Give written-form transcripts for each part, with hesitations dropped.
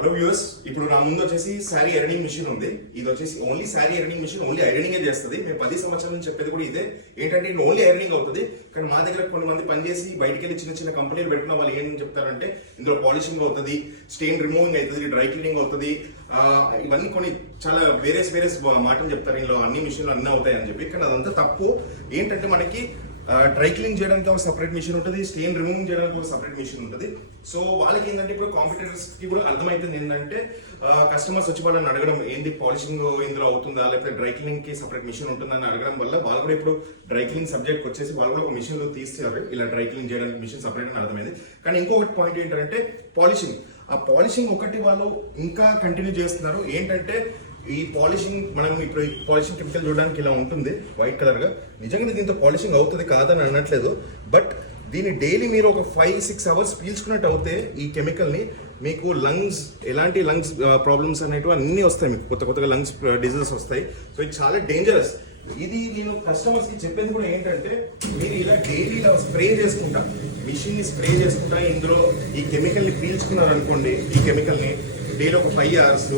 Hello viewers, ఇప్పుడు నా ముందు వచ్చేసి శారీ ఐరనింగ్ మిషన్ ఉంది. ఇది వచ్చేసి only sari ironing machine, only ironing చేస్తుంది. మేము 10 సంవత్సరాల నుంచి చెప్పేది కూడా ఇదే. ఏంటంటే ఇది ఓన్లీ ఐరనింగ్ అవుతుంది. కానీ మా దగ్గర కొంతమంది పనిచేసి బయటికి వెళ్ళి చిన్న చిన్న కంపెనీలు పెట్టుకున్న వాళ్ళు ఏం చెప్తారంటే ఇందులో పాలిషింగ్ అవుతుంది, స్టెయిన్ రిమూవింగ్ అవుతుంది, డ్రై క్లీనింగ్ అవుతుంది, ఇవన్నీ కొన్ని చాలా వేరేస్ మాటలు చెప్తారు. ఇందులో అన్ని మిషన్లు అన్నీ అవుతాయి అని చెప్పి. కానీ అదంతా తప్పు. ఏంటంటే మనకి డ్రై క్లీన్ చేయడానికి ఒక సపరేట్ మిషన్ ఉంటుంది, స్టెయిన్ రిమూవ్ చేయడానికి ఒక సపరేట్ మిషన్ ఉంటుంది. సో వాళ్ళకి ఏంటంటే ఇప్పుడు కాంపిటేటర్స్ కి కూడా అర్థమవుతుంది ఏంటంటే కస్టమర్స్ వచ్చి వాళ్ళని అడగడం ఏంది పాలిషింగ్ ఇందులో అవుతుందా, లేకపోతే డ్రై క్లీనింగ్ కి సపరేట్ మిషన్ ఉంటుందని అడగడం వల్ల వాళ్ళు కూడా ఇప్పుడు డ్రై క్లీన్ సబ్జెక్ట్ వచ్చేసి వాళ్ళు కూడా ఒక మిషన్ లో తీస్తారు, ఇలా డ్రై క్లీన్ చేయడానికి మిషన్ సపరేట్ అని అర్థమైంది. కానీ ఇంకొకటి పాయింట్ ఏంటంటే పాలిషింగ్. ఆ పాలిషింగ్ ఒకటి వాళ్ళు ఇంకా కంటిన్యూ చేస్తున్నారు. ఏంటంటే ఈ పాలిషింగ్, మనం ఇప్పుడు ఈ పాలిషింగ్ కెమికల్ చూడడానికి ఇలా ఉంటుంది వైట్ కలర్ గా. నిజంగా దీంతో పాలిషింగ్ అవుతుంది కాదని అనట్లేదు, బట్ దీన్ని డైలీ మీరు ఒక 5-6 అవర్స్ పీల్చుకున్నట్టు అవుతే ఈ కెమికల్ ని మీకు లంగ్స్, ఎలాంటి లంగ్స్ ప్రాబ్లమ్స్ అనేవి అన్ని వస్తాయి, మీకు కొత్తగా లంగ్స్ డిజీజెస్ వస్తాయి. సో ఇది చాలా డేంజరస్. ఇది నేను కస్టమర్స్ కి చెప్పేది కూడా ఏంటంటే మీరు ఇలా డైలీ ఇలా స్ప్రే చేసుకుంటా, మిషన్ ని స్ప్రే చేసుకుంటా ఇందులో ఈ కెమికల్ ని పీల్చుకున్నారు అనుకోండి, ఈ కెమికల్ ని డైలీ ఒక 5 అవర్స్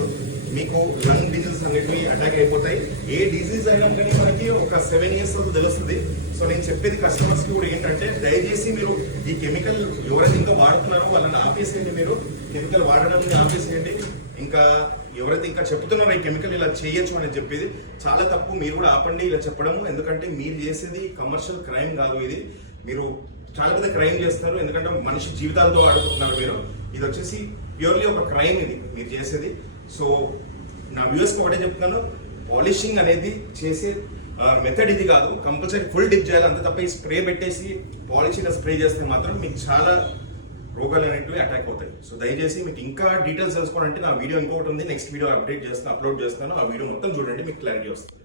మీకు లంగ్ డిజీజ్ అన్నిటివి అటాక్ అయిపోతాయి. ఏ డిజీజ్ అయినా కానీ మనకి ఒక 7 years వరకు తెలుస్తుంది. సో నేను చెప్పేది కస్టమర్స్ కి కూడా ఏంటంటే దయచేసి మీరు ఈ కెమికల్ ఎవరైతే ఇంకా వాడుతున్నారో వాళ్ళని ఆపేసేయండి, మీరు కెమికల్ వాడడం ఆపేసేయండి. ఇంకా ఎవరైతే ఇంకా చెప్తున్నారో ఈ కెమికల్ ఇలా చేయొచ్చు అని చెప్పేది చాలా తప్పు. మీరు కూడా ఆపండి ఇలా చెప్పడము. ఎందుకంటే మీరు చేసేది కమర్షియల్ క్రైమ్ కాదు, ఇది మీరు చాలా పెద్ద క్రైమ్ చేస్తున్నారు. ఎందుకంటే మనిషి జీవితాలతో ఆడుకుంటున్నారు మీరు. ఇది వచ్చేసి ప్యూర్లీ ఒక క్రైమ్ ఇది మీరు చేసేది. సో నా వ్యూవర్స్కి ఒకటే చెప్తున్నాను, పాలిషింగ్ అనేది చేసే మెథడ్ ఇది కాదు. కంపల్సరీ ఫుల్ డిప్ చేయాలి, అంతే తప్ప ఈ స్ప్రే పెట్టేసి పాలిషింగ్ స్ప్రే చేస్తే మాత్రం మీకు చాలా రోగాలు అనేటివి అటాక్ అవుతాయి. సో దయచేసి మీకు ఇంకా డీటెయిల్స్ తెలుసుకోవాలంటే నా వీడియో ఇంకొకటి ఉంది, నెక్స్ట్ వీడియో అప్లోడ్ చేస్తాను. ఆ వీడియో మొత్తం చూడండి, మీకు క్లారిటీ వస్తుంది.